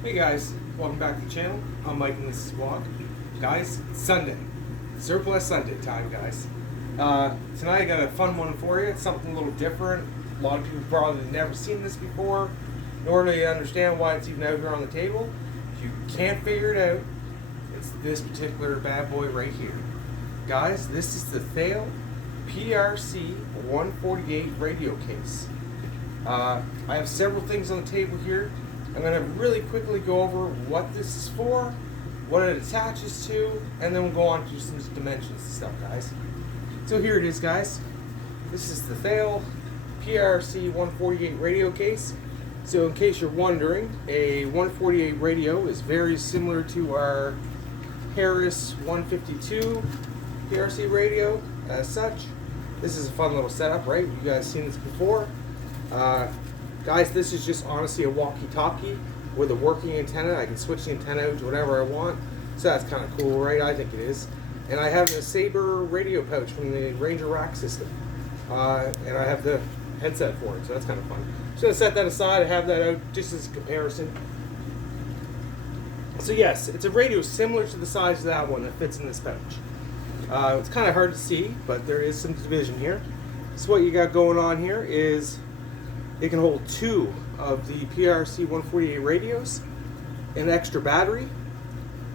Hey guys, welcome back to the channel. I'm Mike and this is Vlog. Guys, it's Sunday. Surplus Sunday time, guys. Tonight I got a fun one for you. It's something a little different. A lot of people probably never seen this before, nor do you understand why it's even out here on the table. If you can't figure it out, it's this particular bad boy right here. Guys, this is the Thale PRC 148 radio case. I have several things on the table here. I'm going to really quickly go over what this is for, what it attaches to, and then we'll go on to some dimensions and stuff, guys. So here it is, guys. This is the Thale PRC 148 radio case. So in case you're wondering, a 148 radio is very similar to our Harris 152 PRC radio as such. This is a fun little setup, right? You guys seen this before. Guys, this is just honestly a walkie-talkie with a working antenna. I can switch the antenna out to whatever I want. So that's kind of cool, right? I think it is. And I have a Sabre radio pouch from the Ranger rack system. And I have the headset for it, so that's kind of fun. Just going to set that aside. I have that out just as a comparison. So yes, it's a radio similar to the size of that one that fits in this pouch. It's kind of hard to see, but there is some division here. So what you got going on here is it can hold two of the PRC 148 radios, an extra battery,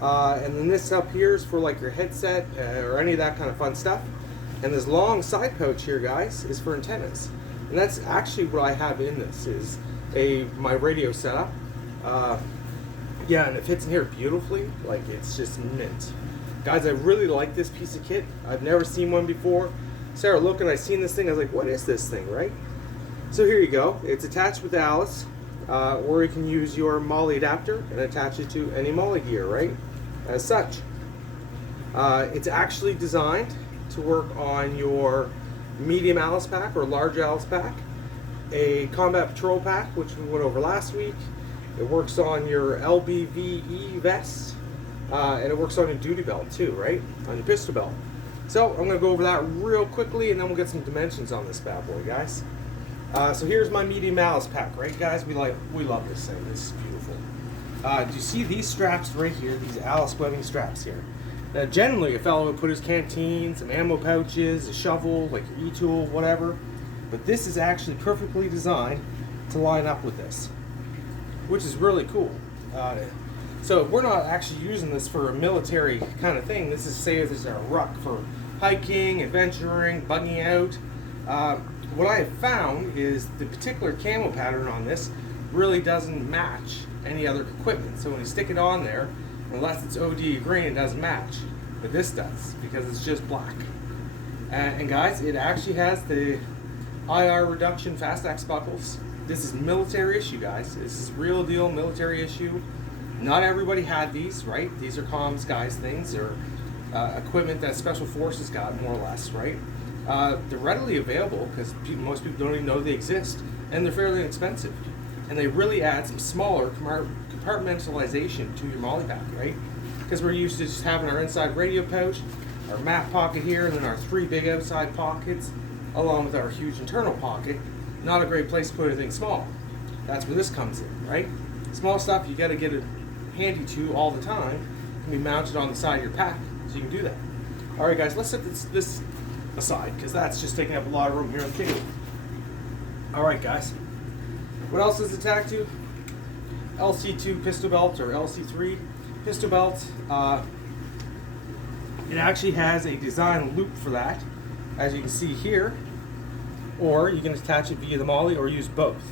and then this up here is for like your headset or any of that kind of fun stuff. And this long side pouch here, guys, is for antennas. And that's actually what I have in this, is my radio setup. Yeah, and it fits in here beautifully, like it's just mint. Guys, I really like this piece of kit. I've never seen one before. Started looking, I seen this thing, I was like, what is this thing, right? So here you go. It's attached with the Alice, or you can use your MOLLE adapter and attach it to any MOLLE gear, right? As such. It's actually designed to work on your medium Alice pack or large Alice pack, a combat patrol pack, which we went over last week. It works on your LBVE vest, and it works on your duty belt too, right? On your pistol belt. So I'm going to go over that real quickly, and then we'll get some dimensions on this bad boy, guys. So here's my medium Alice pack, right, guys? We love this thing. This is beautiful. Do you see these straps right here? These Alice webbing straps here. Now, generally, a fellow would put his canteen, some ammo pouches, a shovel, like your e-tool, whatever. But this is actually perfectly designed to line up with this, which is really cool. So we're not actually using this for a military kind of thing. This is, say, if there's a ruck for hiking, adventuring, bugging out. What I have found is the particular camo pattern on this really doesn't match any other equipment. So when you stick it on there, unless it's OD green, it doesn't match. But this does, because it's just black. And guys, it actually has the IR reduction fast axe buckles. This is military issue, guys. This is real deal military issue. Not everybody had these, right? These are comms guys things, or equipment that Special Forces got, more or less, right? They're readily available because most people don't even know they exist, and they're fairly inexpensive. And they really add some smaller compartmentalization to your MOLLE pack, right? Because we're used to just having our inside radio pouch, our map pocket here, and then our three big outside pockets, along with our huge internal pocket. Not a great place to put anything small. That's where this comes in, right? Small stuff you got to get it handy to all the time can be mounted on the side of your pack, so you can do that. All right, guys, let's set this aside, because that's just taking up a lot of room here on the table. Alright, guys, what else is attached to? LC2 pistol belt, or LC3 pistol belt. It actually has a design loop for that, as you can see here, or you can attach it via the MOLLE or use both.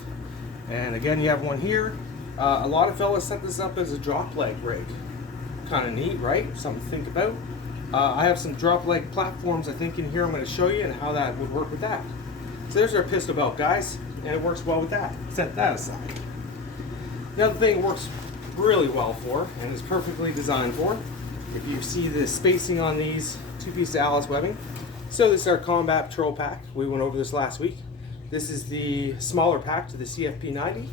And again, you have one here. A lot of fellas set this up as a drop leg rig. Kind of neat, right? Something to think about. I have some drop leg platforms, I think, in here I'm going to show you and how that would work with that. So there's our pistol belt, guys, and it works well with that. Set that aside. The other thing it works really well for, and is perfectly designed for, if you see the spacing on these two-piece Alice webbing. So this is our combat patrol pack. We went over this last week. This is the smaller pack to the CFP90.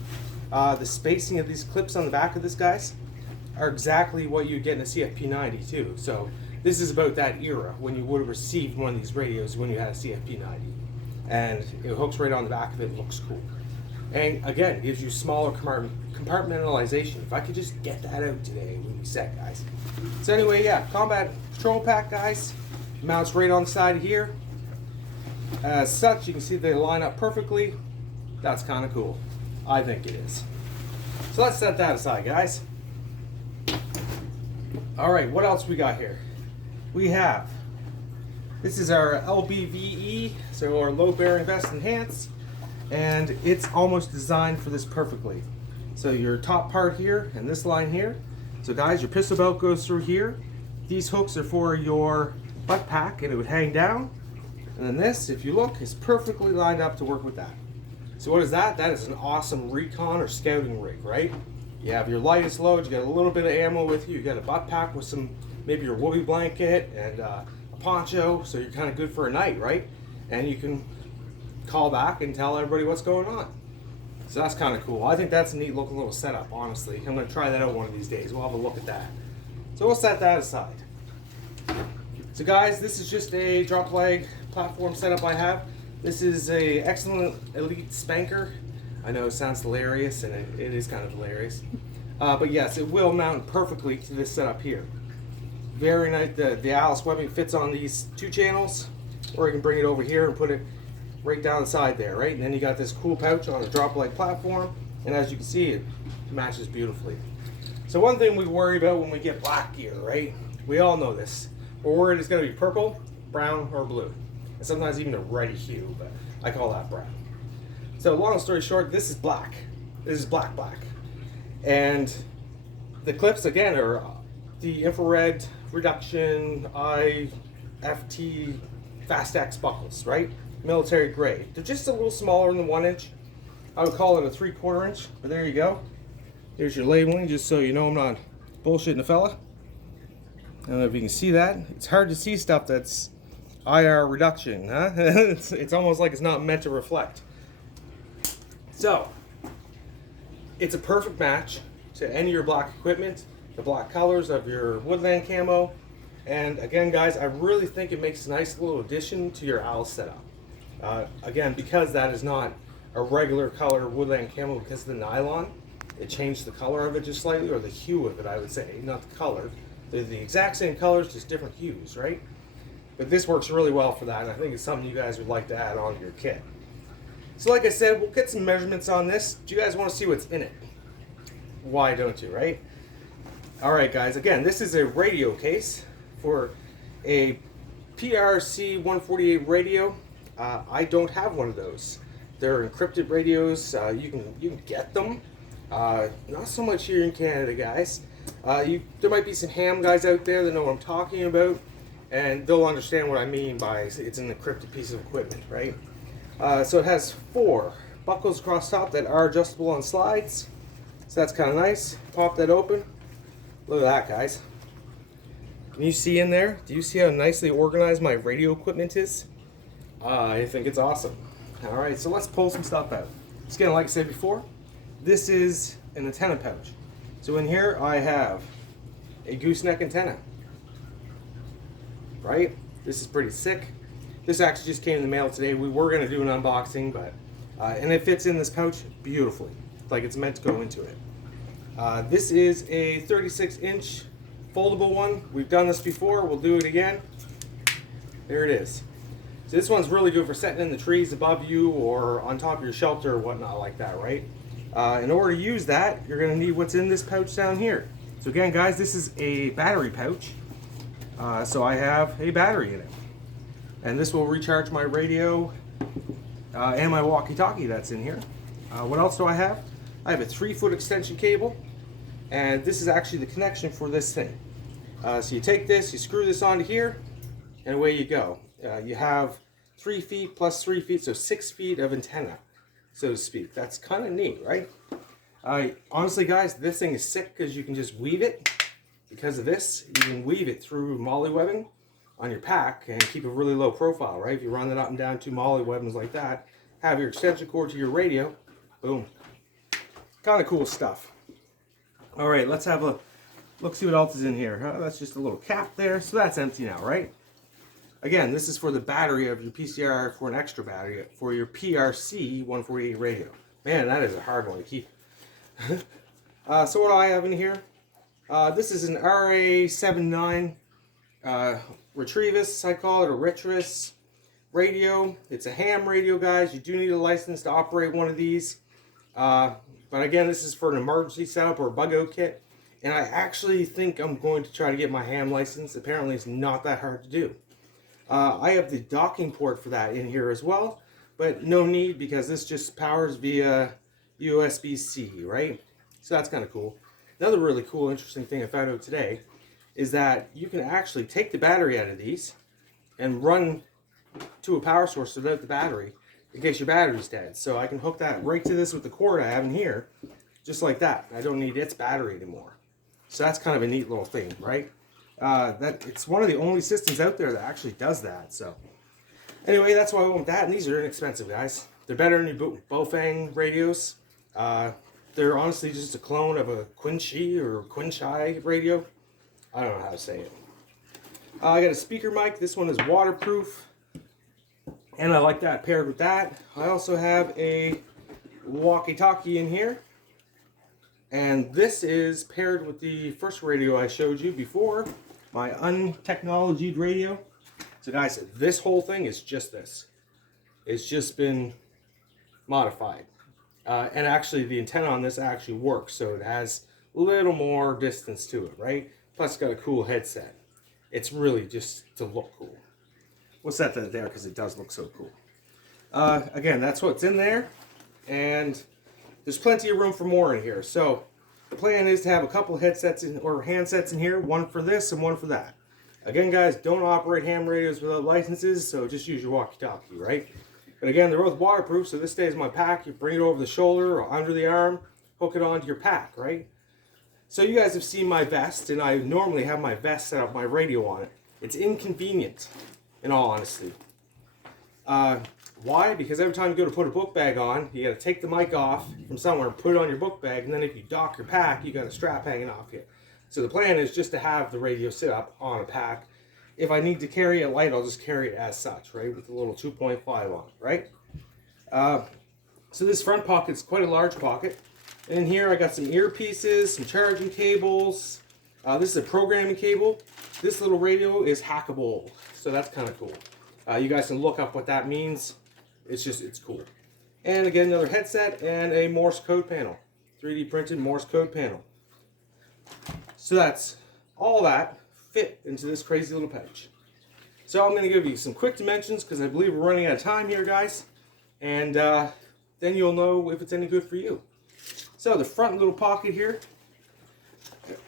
The spacing of these clips on the back of this, guys, are exactly what you get in a CFP90 too. So this is about that era when you would have received one of these radios when you had a CFP90. And it hooks right on the back of it, looks cool. And again, gives you smaller compartmentalization. If I could just get that out today, we'd be set, guys. So anyway, yeah, combat patrol pack, guys. Mounts right on the side here. As such, you can see they line up perfectly. That's kind of cool. I think it is. So let's set that aside, guys. All right, what else we got here? We have, this is our LBVE, so our low bearing vest enhanced, and it's almost designed for this perfectly. So your top part here and this line here. So guys, your pistol belt goes through here. These hooks are for your butt pack and it would hang down. And then this, if you look, is perfectly lined up to work with that. So what is that? That is an awesome recon or scouting rig, right? You have your lightest load, you got a little bit of ammo with you, you got a butt pack with some, maybe your woolly blanket and a poncho, so you're kind of good for a night, right? And you can call back and tell everybody what's going on. So that's kind of cool. I think that's a neat looking little setup, honestly. I'm going to try that out one of these days. We'll have a look at that. So we'll set that aside. So guys, this is just a drop leg platform setup I have. This is a excellent elite spanker. I know it sounds hilarious, and it is kind of hilarious. But yes, it will mount perfectly to this setup here. Very nice. The Alice webbing fits on these two channels, or you can bring it over here and put it right down the side there, right? And then you got this cool pouch on a drop leg platform, and as you can see, it matches beautifully. So one thing we worry about when we get black gear, right? We all know this. We're worried it's going to be purple, brown, or blue. And sometimes even a reddy hue, but I call that brown. So long story short, this is black. This is black. And the clips, again, are the infrared reduction IFT Fast X buckles, right? Military grade. They're just a little smaller than 1 inch. I would call it a 3/4 inch, but there you go. Here's your labeling, just so you know I'm not bullshitting the fella. I don't know if you can see that. It's hard to see stuff that's IR reduction, huh? It's almost like it's not meant to reflect. So, it's a perfect match to any of your black equipment, the black colors of your woodland camo, and again guys, I really think it makes a nice little addition to your owl setup. Again, because that is not a regular color woodland camo because of the nylon, it changed the color of it just slightly, or the hue of it I would say, not the color. They're the exact same colors, just different hues, right? But this works really well for that, and I think it's something you guys would like to add on to your kit. So like I said, we'll get some measurements on this. Do you guys want to see what's in it? Why don't you, right? Alright guys, again, this is a radio case for a PRC 148 radio. I don't have one of those. They're encrypted radios. You can get them. Not so much here in Canada, guys. There might be some ham guys out there that know what I'm talking about, and they'll understand what I mean by it's an encrypted piece of equipment, right? So it has 4 buckles across top that are adjustable on slides. So that's kind of nice. Pop that open. Look at that, guys. Can you see in there? Do you see how nicely organized my radio equipment is? I think it's awesome. Alright, so let's pull some stuff out. Just again, like I said before, this is an antenna pouch. So in here I have a gooseneck antenna. Right? This is pretty sick. This actually just came in the mail today. We were going to do an unboxing, but and it fits in this pouch beautifully, like it's meant to go into it. This is a 36-inch foldable one. We've done this before. We'll do it again. There it is. So this one's really good for setting in the trees above you or on top of your shelter or whatnot like that, right? In order to use that, you're going to need what's in this pouch down here. So again, guys, this is a battery pouch. So I have a battery in it. And this will recharge my radio and my walkie-talkie that's in here. What else do I have? I have a 3-foot extension cable, and this is actually the connection for this thing. So you take this, you screw this onto here, and away you go. You have 3 feet plus 3 feet, so 6 feet of antenna, so to speak. That's kind of neat, right? Honestly, guys, this thing is sick because you can just weave it. Because of this, you can weave it through molly webbing on your pack and keep a really low profile, right? If you run it up and down 2 molly webbings like that, have your extension cord to your radio, boom. Kind of cool stuff. All right, let's have a look, see what else is in here. That's just a little cap there, so that's empty now, right? Again, this is for the battery of your PCR, for an extra battery for your PRC 148 radio. Man, that is a hard one to keep. So what do I have in here? This is an RA79 Retrievus, I call it, a Retris radio. It's a ham radio, guys. You do need a license to operate one of these. But again, this is for an emergency setup or a bug out kit. And I actually think I'm going to try to get my ham license. Apparently it's not that hard to do. I have the docking port for that in here as well, but no need because this just powers via USB-C, right? So that's kind of cool. Another really cool, interesting thing I found out today is that you can actually take the battery out of these and run to a power source without the battery in case your battery's dead. So I can hook that right to this with the cord I have in here, just like that. I don't need its battery anymore. So that's kind of a neat little thing, right? It's one of the only systems out there that actually does that. So anyway, that's why I went with that. And these are inexpensive, guys. They're better than your Bofang radios. They're honestly just a clone of a Quincy or Quinchai radio. I don't know how to say it. I got a speaker mic. This one is waterproof, and I like that paired with that. I also have a walkie-talkie in here, and this is paired with the first radio I showed you before, my untechnologied radio. So guys, this whole thing is just this. It's just been modified. And actually the antenna on this actually works, so it has a little more distance to it, right? Plus it's got a cool headset. It's really just to look cool. We'll set that there because it does look so cool. Again, that's what's in there, and there's plenty of room for more in here. So the plan is to have a couple headsets or handsets in here, one for this and one for that. Again, guys, don't operate ham radios without licenses, so just use your walkie-talkie, right? But again, they're both waterproof, so this stays in my pack. You bring it over the shoulder or under the arm, hook it onto your pack, right? So you guys have seen my vest, and I normally have my vest set up, my radio on it. It's inconvenient, in all honesty. Why? Because every time you go to put a book bag on, you got to take the mic off from somewhere and put it on your book bag, and then if you dock your pack, you got a strap hanging off you. So the plan is just to have the radio sit up on a pack. If I need to carry it light, I'll just carry it as such, right? With a little 2.5 on it, right? So this front pocket's quite a large pocket. And in here I got some earpieces, some charging cables. This is a programming cable. This little radio is hackable, so that's kind of cool. You guys can look up what that means. It's cool. And again, another headset and a Morse code panel. 3D printed Morse code panel. So that's all that fit into this crazy little pouch. So I'm going to give you some quick dimensions because I believe we're running out of time here, guys. And then you'll know if it's any good for you. So the front little pocket here,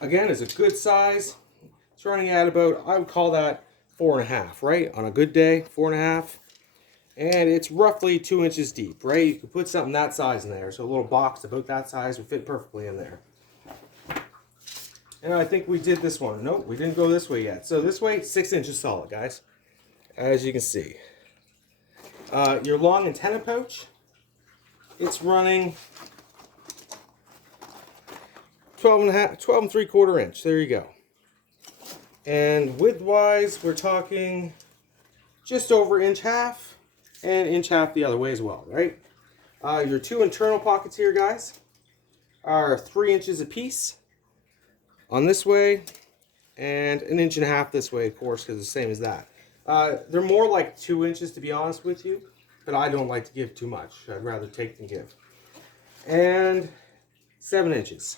again, is a good size. It's running at about, I would call that 4.5, right? On a good day, 4.5. And it's roughly 2 inches deep, right? You could put something that size in there. So a little box about that size would fit perfectly in there. And I think we did this one. Nope, we didn't go this way yet. So this way, 6 inches solid, guys. As you can see. Your long antenna pouch, it's running 12 and 3/4 inch. There you go. And width-wise, we're talking just over 1.5 inch and 1.5 inch the other way as well, right? Your two internal pockets here, guys, are 3 inches apiece on this way, and 1.5 inches this way, of course, because it's the same as that. They're more like 2 inches, to be honest with you, but I don't like to give too much. I'd rather take than give. And 7 inches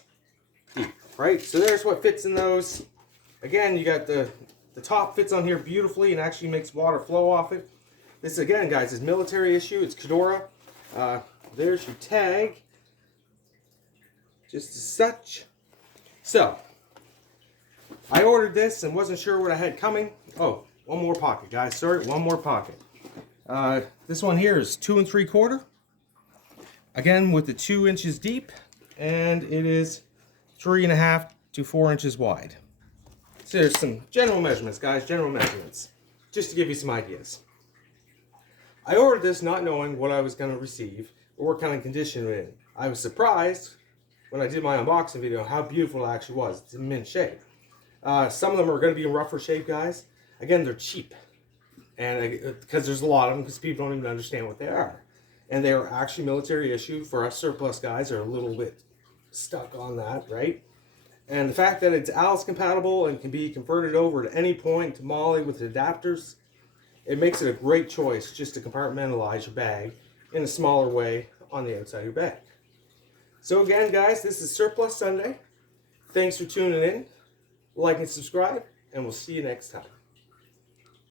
deep, right? So there's what fits in those. Again, you got the top fits on here beautifully and actually makes water flow off it. This, again, guys, is military issue. It's Kedora. There's your tag. Just as such. So, I ordered this and wasn't sure what I had coming. Oh, one more pocket, guys. Sorry, one more pocket. This one here is 2 3/4. Again, with the 2 inches deep, and it is 3.5 to 4 inches wide. So there's some general measurements, guys. General measurements, just to give you some ideas. I ordered this not knowing what I was going to receive or what kind of condition it was in. I was surprised when I did my unboxing video how beautiful it actually was. It's in mint shape. Some of them are going to be in rougher shape, guys. Again, they're cheap, and because there's a lot of them because people don't even understand what they are. and they are actually military issue. For us surplus guys are a little bit stuck on that, right? And the fact that it's Alice compatible and can be converted over at any point to Molly with adapters, it makes it a great choice just to compartmentalize your bag in a smaller way on the outside of your bag. So again, guys, this is Surplus Sunday. Thanks for tuning in. Like and subscribe, and we'll see you next time.